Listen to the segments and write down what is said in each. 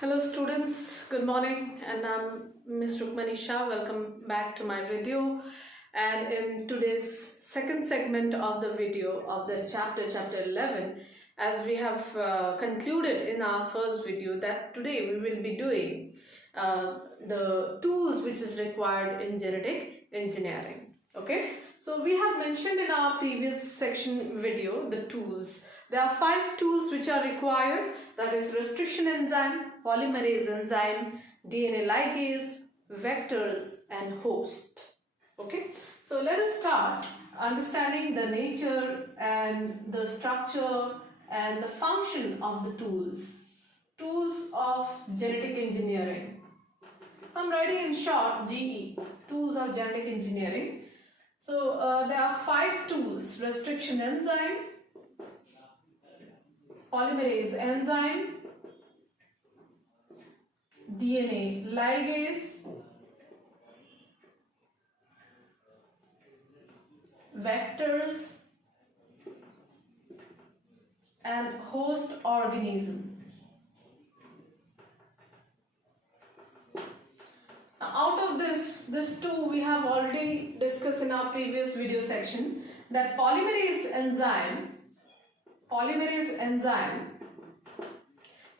Hello students, good morning, and I'm Ms. Rukmani Shah. Welcome back to my video. And in today's second segment of the video of this chapter 11, as we have concluded in our first video that today we will be doing the tools which is required in genetic engineering. Okay, so we have mentioned in our previous section video the tools. There are 5 tools which are required, that is restriction enzyme, polymerase enzyme, DNA ligase, vectors and host. Okay, so let us start understanding the nature and the structure and the function of the tools. Tools of genetic engineering. So I'm writing in short GE, tools of genetic engineering. So there are 5 tools: restriction enzyme, polymerase enzyme, DNA ligase, vectors and host organism. Out of this two we have already discussed in our previous video section, that polymerase enzyme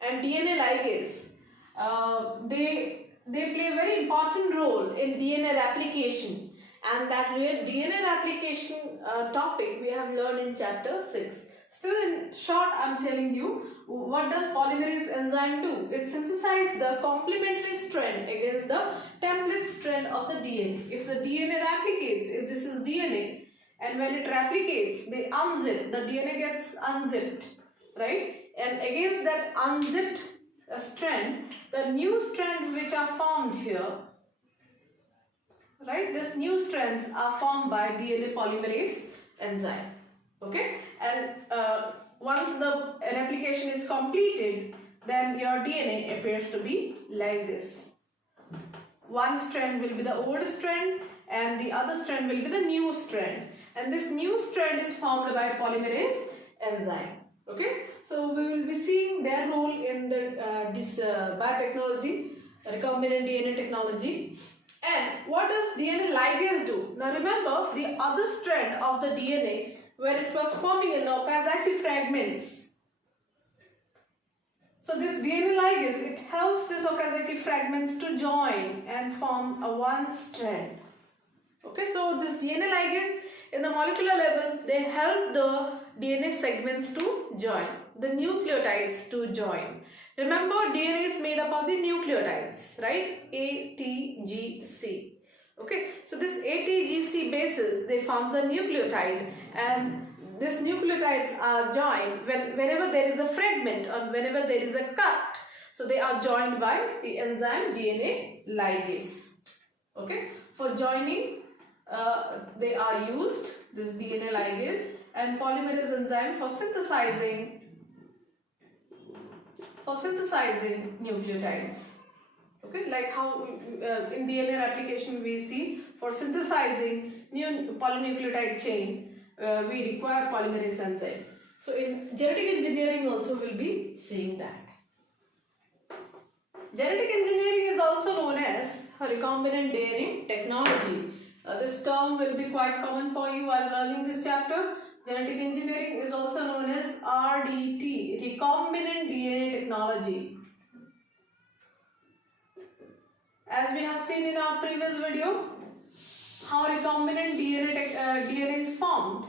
and DNA ligase, they play a very important role in DNA replication, and that DNA replication topic we have learned in chapter 6. Still in short, I'm telling you, what does polymerase enzyme do? It synthesizes the complementary strand against the template strand of the DNA. If the DNA replicates, if this is DNA, and when it replicates, they unzip, the DNA gets unzipped, right? And against that unzipped strand, the new strands which are formed here, right? These new strands are formed by DNA polymerase enzyme. Okay, and once the replication is completed, then your DNA appears to be like this. One strand will be the old strand and the other strand will be the new strand, and this new strand is formed by polymerase enzyme. Okay, so we will be seeing their role in the biotechnology, recombinant DNA technology. And what does DNA ligase do? Now remember, the other strand of the DNA, where it was forming in Okazaki fragments. So this DNA ligase, it helps these Okazaki fragments to join and form a one strand. Okay, so this DNA ligase in the molecular level, they help the DNA segments to join, the nucleotides to join. Remember, DNA is made up of the nucleotides, right? A, T, G, C. Okay, so this A, T, G, C bases, they form the nucleotide, and these nucleotides are joined whenever there is a fragment or whenever there is a cut. So they are joined by the enzyme DNA ligase. Okay, for joining they are used, this DNA ligase, and polymerase enzyme for synthesizing nucleotides. Okay, like how in DNA replication we see, for synthesizing new polynucleotide chain we require polymerase enzyme. So in genetic engineering also we'll be seeing that. Genetic engineering is also known as recombinant DNA technology. This term will be quite common for you while learning this chapter. Genetic engineering is also known as RDT, recombinant DNA technology. As we have seen in our previous video, how recombinant DNA is formed.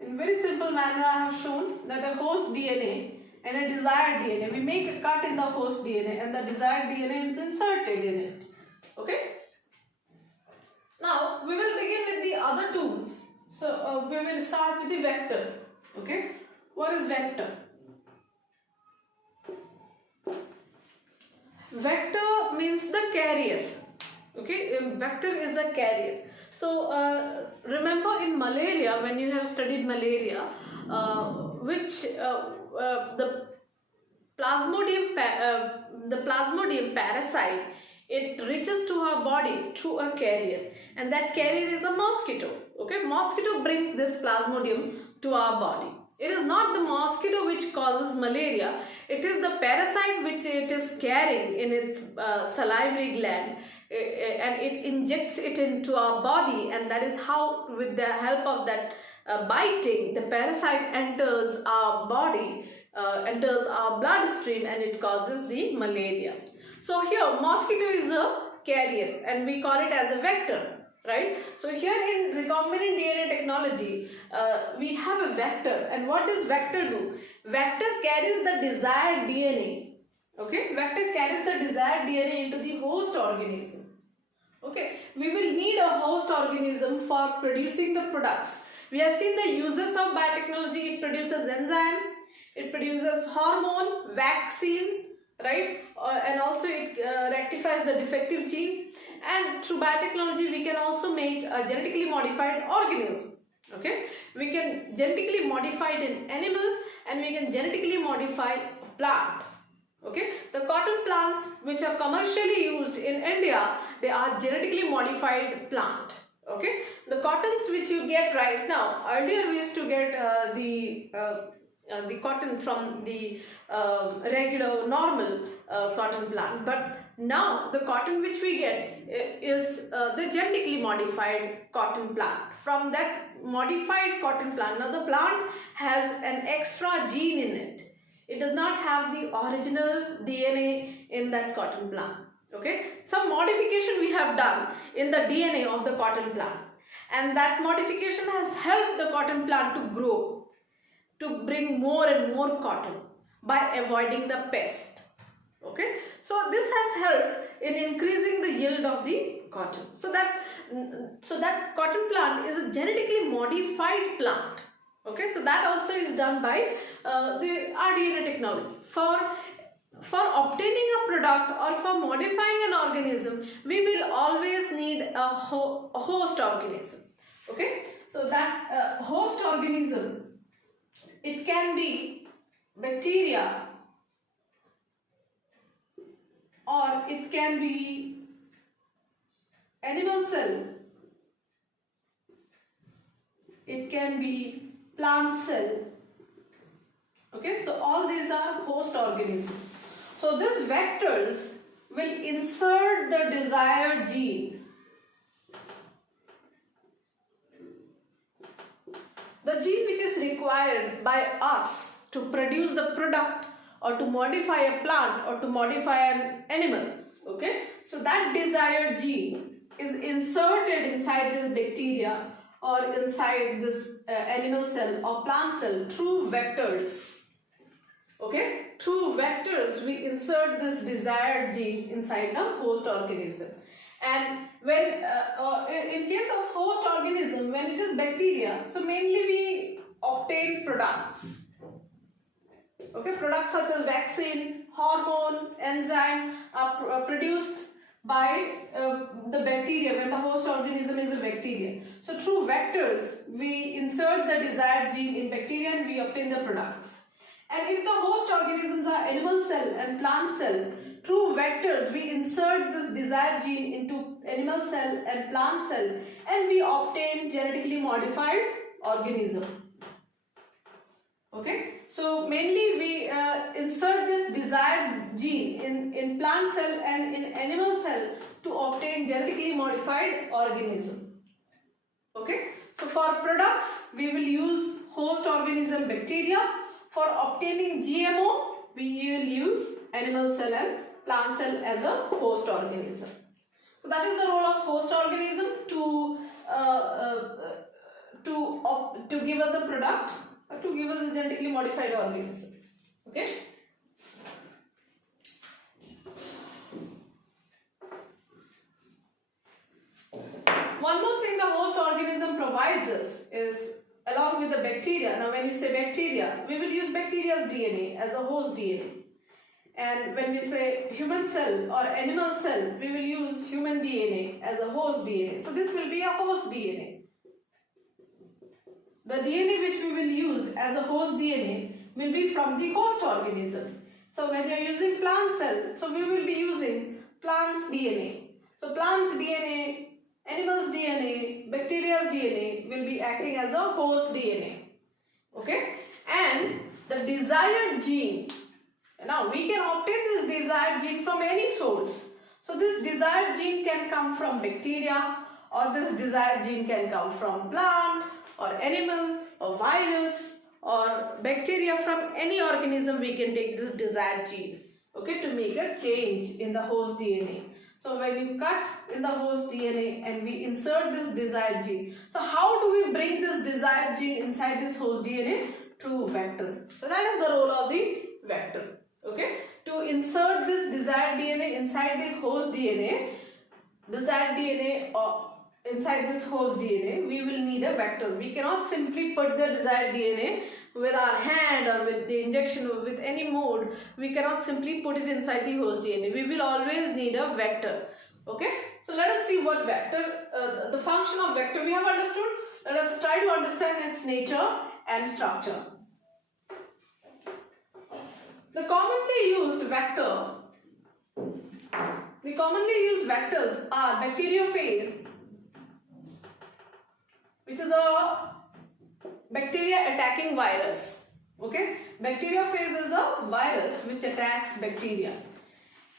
In very simple manner, I have shown that a host DNA and a desired DNA, we make a cut in the host DNA and the desired DNA is inserted in it. Okay. Now we will begin with the other tools. So we will start with the vector. Okay. What is vector? Vector means the carrier. Okay, vector is a carrier. So remember in malaria, when you have studied malaria, the plasmodium parasite, it reaches to our body through a carrier, and that carrier is a mosquito. Okay, mosquito brings this plasmodium to our body. It is not the mosquito which causes malaria, It is the parasite which it is carrying in its salivary gland, and it injects it into our body, and that is how, with the help of that biting, the parasite enters our body, enters our bloodstream, and it causes the malaria. So here mosquito is a carrier and we call it as a vector, right? So here in recombinant DNA technology, we have a vector, and what does vector do? Vector carries the desired DNA. Okay, vector carries the desired DNA into the host organism. Okay, we will need a host organism for producing the products. We have seen the uses of biotechnology. It produces enzyme, it produces hormone, vaccine, right? And also it rectifies the defective gene. And through biotechnology, we can also make a genetically modified organism. Okay, we can genetically modify it in animal, and we can genetically modify a plant. Okay, the cotton plants which are commercially used in India, they are genetically modified plant. Okay, the cottons which you get right now, earlier we used to get the cotton from the regular normal cotton plant, but now the cotton which we get is the genetically modified cotton plant. From that modified cotton plant, now the plant has an extra gene in it. It does not have the original DNA in that cotton plant. Okay, some modification we have done in the DNA of the cotton plant, and that modification has helped the cotton plant to grow, to bring more and more cotton by avoiding the pest. Okay, so this has helped in increasing the yield of the cotton. So that cotton plant is a genetically modified plant. Okay, so that also is done by the DNA technology. For obtaining a product or for modifying an organism, we will always need a host organism. Okay, so that host organism, it can be bacteria, or it can be animal cell, it can be plant cell. Okay, so all these are host organisms. So these vectors will insert the desired gene. The gene which is required by us to produce the product, or to modify a plant, or to modify an animal. Okay, so that desired gene is inserted inside this bacteria or inside this animal cell or plant cell through vectors. Okay, through vectors we insert this desired gene inside the host organism. And when in case of host organism, when it is bacteria, so mainly we obtain products. Okay, products such as vaccine, hormone, enzyme are produced by the bacteria when the host organism is a bacteria. So through vectors we insert the desired gene in bacteria and we obtain the products. And if the host organisms are animal cell and plant cell, through vectors we insert this desired gene into animal cell and plant cell, and we obtain genetically modified organism. Okay, so mainly we insert this desired gene in plant cell and in animal cell to obtain genetically modified organism. Okay, so for products we will use host organism bacteria. For obtaining GMO, we will use animal cell and plant cell as a host organism. So that is the role of host organism to give us a product, or to give us a genetically modified organism. Okay. One more thing the host organism provides us is, along with the bacteria. Now when you say bacteria, we will use bacteria's DNA as a host DNA. And when we say human cell or animal cell, we will use human DNA as a host DNA. So this will be a host DNA. The DNA which we will use as a host DNA will be from the host organism. So when you are using plant cell, so we will be using plant's DNA. So plant's DNA, animal's DNA, bacteria's DNA will be acting as a host DNA. Okay, and the desired gene Now we can obtain this desired gene from any source. So this desired gene can come from bacteria, or this desired gene can come from plant or animal or virus or bacteria. From any organism we can take this desired gene, okay, to make a change in the host DNA. So when you cut in the host DNA and we insert this desired gene, so how do we bring this desired gene inside this host DNA? Through vector. So that is the role of the vector, okay. To insert this desired DNA inside the host DNA, desired DNA or inside this host DNA, we will need a vector. We cannot simply put the desired DNA with our hand or with the injection or with any mode. We cannot simply put it inside the host DNA. We will always need a vector, okay. So let us see what vector, the function of vector we have understood. Let us try to understand its nature and structure. The commonly used vectors are bacteriophage, which is a bacteria attacking virus, okay. Bacteriophage is a virus which attacks bacteria.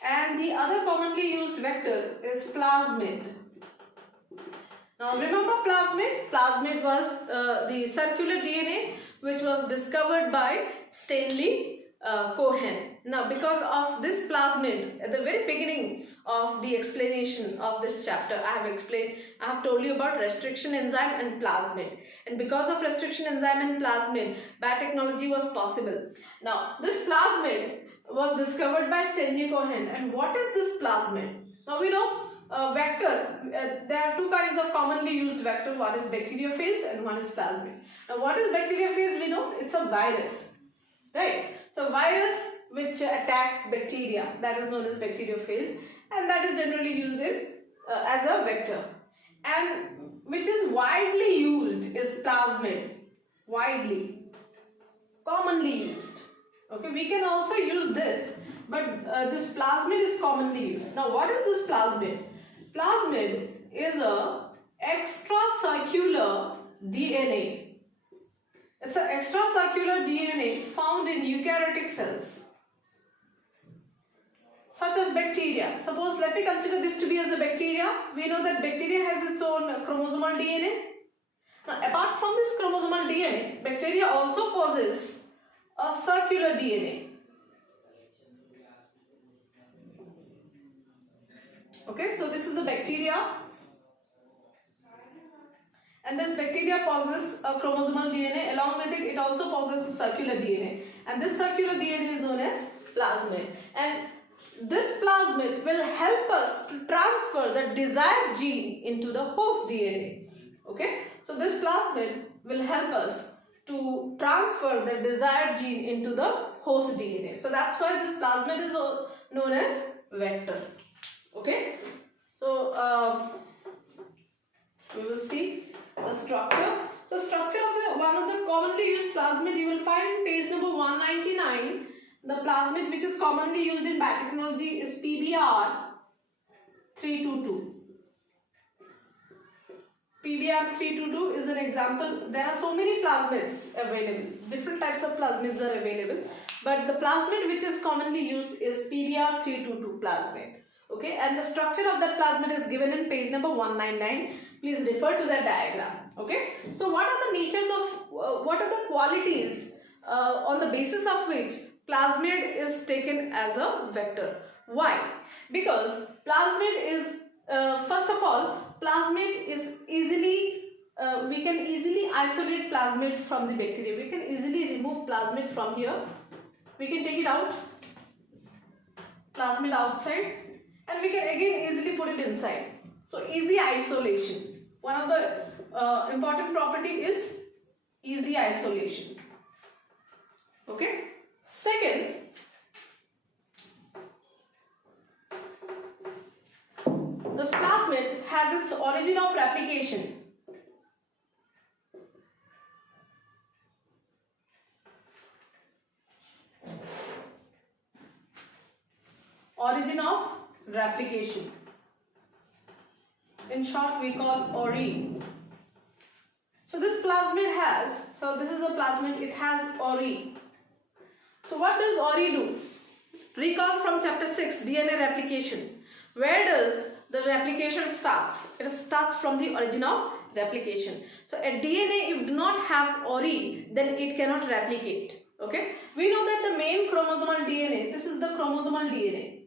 And the other commonly used vector is plasmid. Now remember plasmid? Plasmid was the circular DNA which was discovered by Stanley Cohen. Now because of this plasmid, at the very beginning of the explanation of this chapter, I have told you about restriction enzyme and plasmid. And because of restriction enzyme and plasmid, biotechnology was possible. Now this plasmid was discovered by Stanley Cohen. And what is this plasmid? Now we know vector, there are two kinds of commonly used vector. One is bacteriophage and one is plasmid. Now what is bacteriophage? We know it's a virus, right? So virus which attacks bacteria, that is known as bacteriophage, and that is generally used in as a vector. And which is widely used is plasmid, commonly used. Okay, we can also use this, but this plasmid is commonly used. Now what is this plasmid? Plasmid is a extracircular DNA. It's an extracircular DNA found in eukaryotic cells, such as bacteria. Suppose, let me consider this to be as a bacteria. We know that bacteria has its own chromosomal DNA. Now, apart from this chromosomal DNA, bacteria also possess a circular DNA. Okay, so this is the bacteria. And this bacteria possesses a chromosomal DNA. Along with it, it also possesses circular DNA. And this circular DNA is known as plasmid. And this plasmid will help us to transfer the desired gene into the host DNA. Okay? So this plasmid will help us to transfer the desired gene into the host DNA. So that's why this plasmid is known as vector. Okay? So we will see the structure. So structure of one of the commonly used plasmid you will find in page number 199. The plasmid which is commonly used in biotechnology is PBr322. PBr322 is an example. There are so many plasmids available. Different types of plasmids are available. But the plasmid which is commonly used is PBr322 plasmid. Okay, and the structure of that plasmid is given in page number 199. Please refer to that diagram. Okay, so what are the natures of, what are the qualities on the basis of which plasmid is taken as a vector? Why? Because plasmid is, first of all, plasmid is easily, we can easily isolate plasmid from the bacteria. We can easily remove plasmid from here. We can take it out, plasmid outside, and we can again easily put it inside. So easy isolation. One of the important property is easy isolation. Okay. Second, this plasmid has its origin of replication. Origin of replication. In short, we call ORI. So this plasmid has, so this is a plasmid, it has ORI. So what does ORI do? Recall from chapter 6, DNA replication. Where does the replication starts? It starts from the origin of replication. So a DNA, if do not have ori, then it cannot replicate. Okay, we know that the main chromosomal DNA, this is the chromosomal DNA.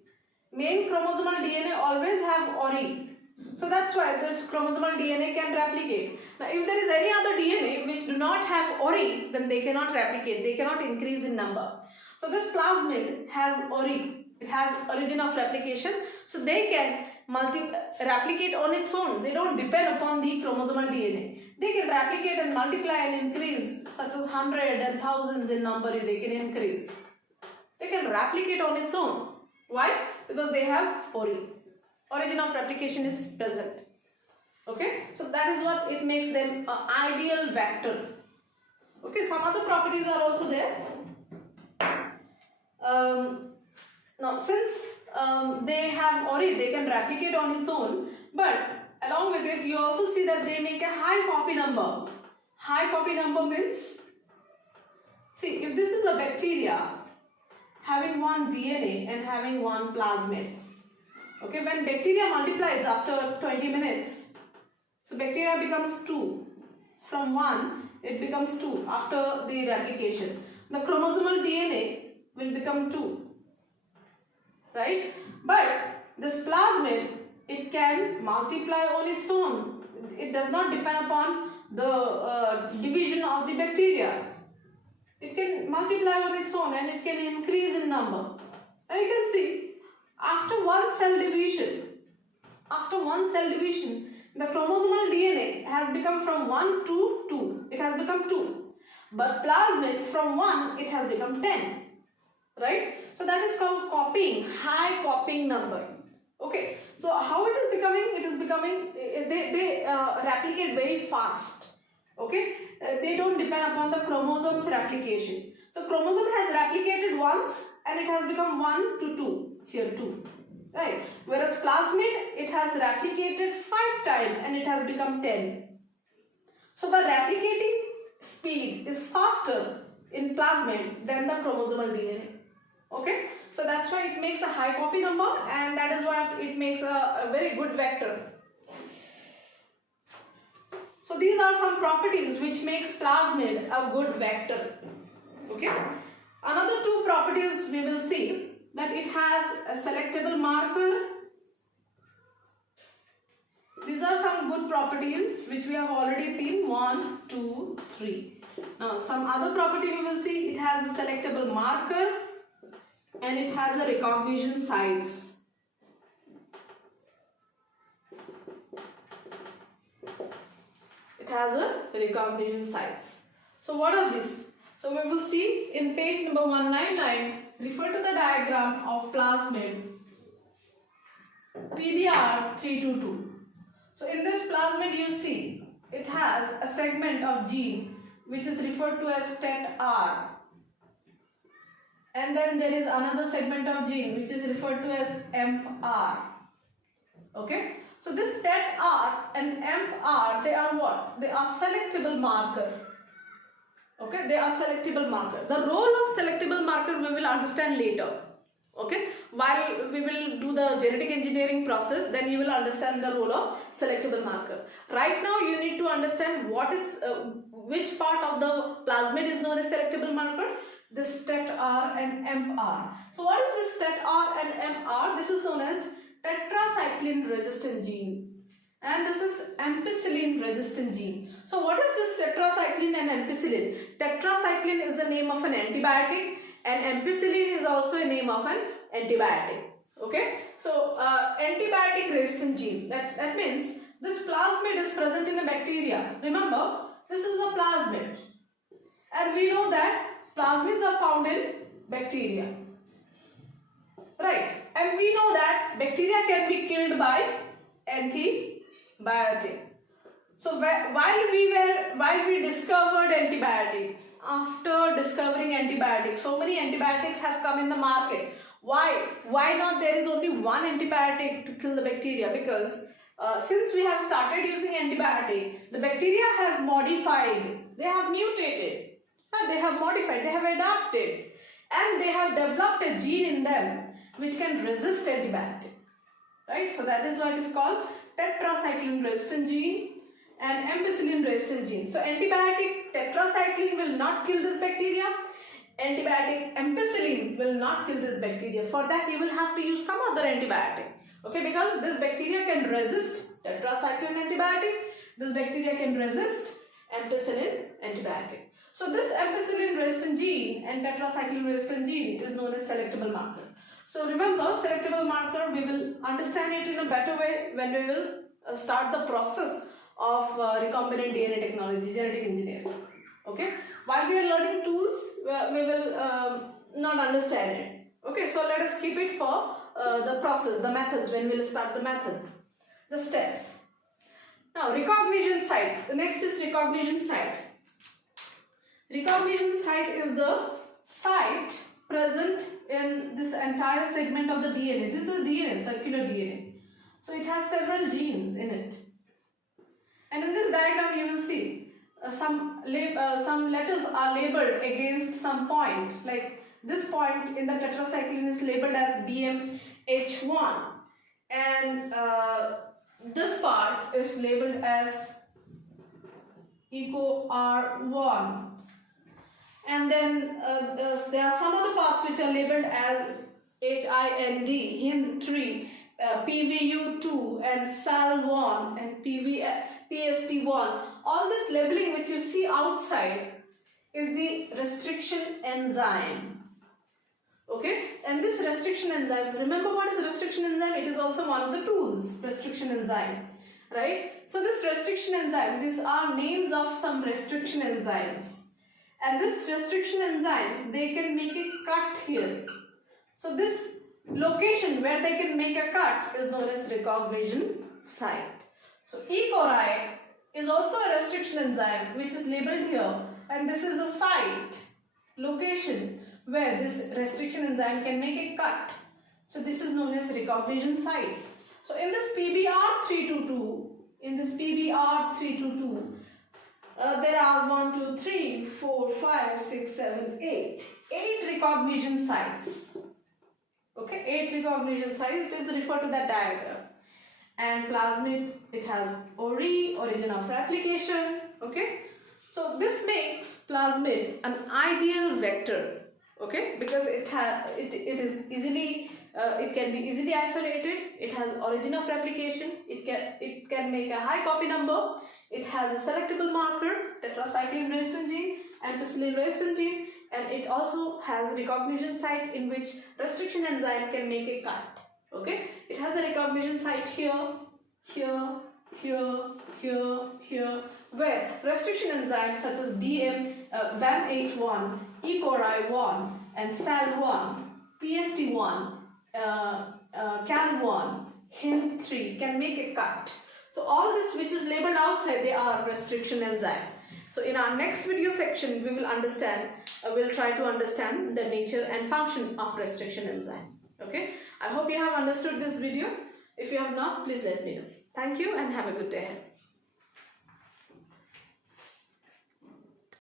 Main chromosomal DNA always have ori. So that's why this chromosomal DNA can replicate. Now if there is any other DNA which do not have ori, then they cannot replicate, they cannot increase in number. So this plasmid has ori, it has origin of replication, so they can replicate on its own. They don't depend upon the chromosomal DNA. They can replicate and multiply and increase, such as 100 and thousands in number they can increase. They can replicate on its own. Why? Because they have ori. Origin of replication is present. Okay, so that is what it makes them an ideal vector. Okay, some other properties are also there. Now since they have ori, they can replicate on its own, but along with it you also see that they make a high copy number. High copy number means, see, if this is a bacteria having one DNA and having one plasmid, okay, when bacteria multiplies after 20 minutes, so bacteria becomes 2. From 1 it becomes 2 after the replication. The chromosomal DNA will become 2, right? But this plasmid, it can multiply on its own. It does not depend upon the division of the bacteria. It can multiply on its own and it can increase in number. And you can see, after one cell division, the chromosomal DNA has become from 1 to 2. It has become 2. But plasmid, from 1, it has become 10. Right? So that is called copying, high copying number. Okay. So how it is becoming? It is becoming, they replicate very fast. Okay. They don't depend upon the chromosomes replication. So chromosome has replicated once and it has become 1 to 2. Here 2. Right. Whereas plasmid, it has replicated 5 times and it has become 10. So the replicating speed is faster in plasmid than the chromosomal DNA. Okay, so that's why it makes a high copy number, and that is what it makes a very good vector. So these are some properties which makes plasmid a good vector. Okay, another 2 properties we will see, that it has a selectable marker. These are some good properties which we have already seen, 1, 2, 3. Now some other property we will see, it has a selectable marker and it has a recognition sites. It has a recognition sites. So what are these? So we will see in page number 199, refer to the diagram of plasmid PBR 322. So in this plasmid you see it has a segment of gene which is referred to as TET-R, and then there is another segment of gene which is referred to as EMP-R. Okay, so this TET-R and EMP-R, they are what? They are selectable marker. Okay, they are selectable marker. The role of selectable marker we will understand later. Okay, while we will do the genetic engineering process, then you will understand the role of selectable marker. Right now you need to understand what is which part of the plasmid is known as selectable marker. This TET-R and EMP-R. So what is this TET-R and EMP-R? This is known as tetracycline resistant gene, and this is ampicillin resistant gene. So what is this tetracycline and ampicillin? Tetracycline is the name of an antibiotic and ampicillin is also a name of an antibiotic. Okay, so antibiotic resistant gene, that means this plasmid is present in a bacteria. Remember, this is a plasmid, and we know that plasmids are found in bacteria, right? And we know that bacteria can be killed by antibiotic. So while we discovered antibiotic, after discovering antibiotics, so many antibiotics have come in the market. Why not there is only one antibiotic to kill the bacteria? Because since we have started using antibiotic, the bacteria has modified, they have mutated, they have modified, they have adapted, and they have developed a gene in them which can resist antibiotic, right? So that is why it is called tetracycline resistant gene and ampicillin resistant gene. So antibiotic tetracycline will not kill this bacteria, antibiotic ampicillin will not kill this bacteria. For that you will have to use some other antibiotic, okay, because this bacteria can resist tetracycline antibiotic, this bacteria can resist ampicillin antibiotic. So this ampicillin resistant gene and tetracycline resistant gene is known as selectable marker. So remember, selectable marker, we will understand it in a better way when we will start the process of recombinant DNA technology, genetic engineering. Okay, while we are learning tools, we will not understand it. Okay, so let us keep it for the process, the methods, when we will start the method, the steps. Now, recognition site. The next is recognition site. Recognition site is the site present in this entire segment of the DNA. This is DNA, circular DNA. So it has several genes in it. And in this diagram you will see some letters are labeled against some point. Like this point in the tetracycline is labeled as BMH1, and this part is labeled as EcoR1. And then there are some other parts which are labeled as HIND, HIND3, PVU2 and SAL1 and PST1. All this labeling which you see outside is the restriction enzyme. Okay, and this restriction enzyme, remember what is restriction enzyme? It is also one of the tools, restriction enzyme, right? So this restriction enzyme, these are names of some restriction enzymes. And this restriction enzymes, they can make a cut here. So this location where they can make a cut is known as recognition site. So E. coli is also a restriction enzyme which is labeled here, and this is the site, location where this restriction enzyme can make a cut. So this is known as recognition site. So in this PBR322, there are 1, 2, 3, 4, 5, 6, 7, 8 recognition sites. Okay, 8 recognition sites. Please refer to that diagram. And plasmid, it has origin of replication. Okay, so this makes plasmid an ideal vector. Okay, because it is easily it can be easily isolated. It has origin of replication. It can make a high copy number. It has a selectable marker, tetracycline resistant gene, ampicillin resistant gene, and it also has recognition site in which restriction enzyme can make a cut. Okay, it has a recognition site here, where restriction enzymes such as VAMH1, E. coli1, and SAL1, PST1, CAL1, HIN3 can make a cut. So all this which is labeled outside, they are restriction enzyme. So in our next video section, we will understand, we'll try to understand the nature and function of restriction enzyme. Okay, I hope you have understood this video. If you have not, please let me know. Thank you and have a good day.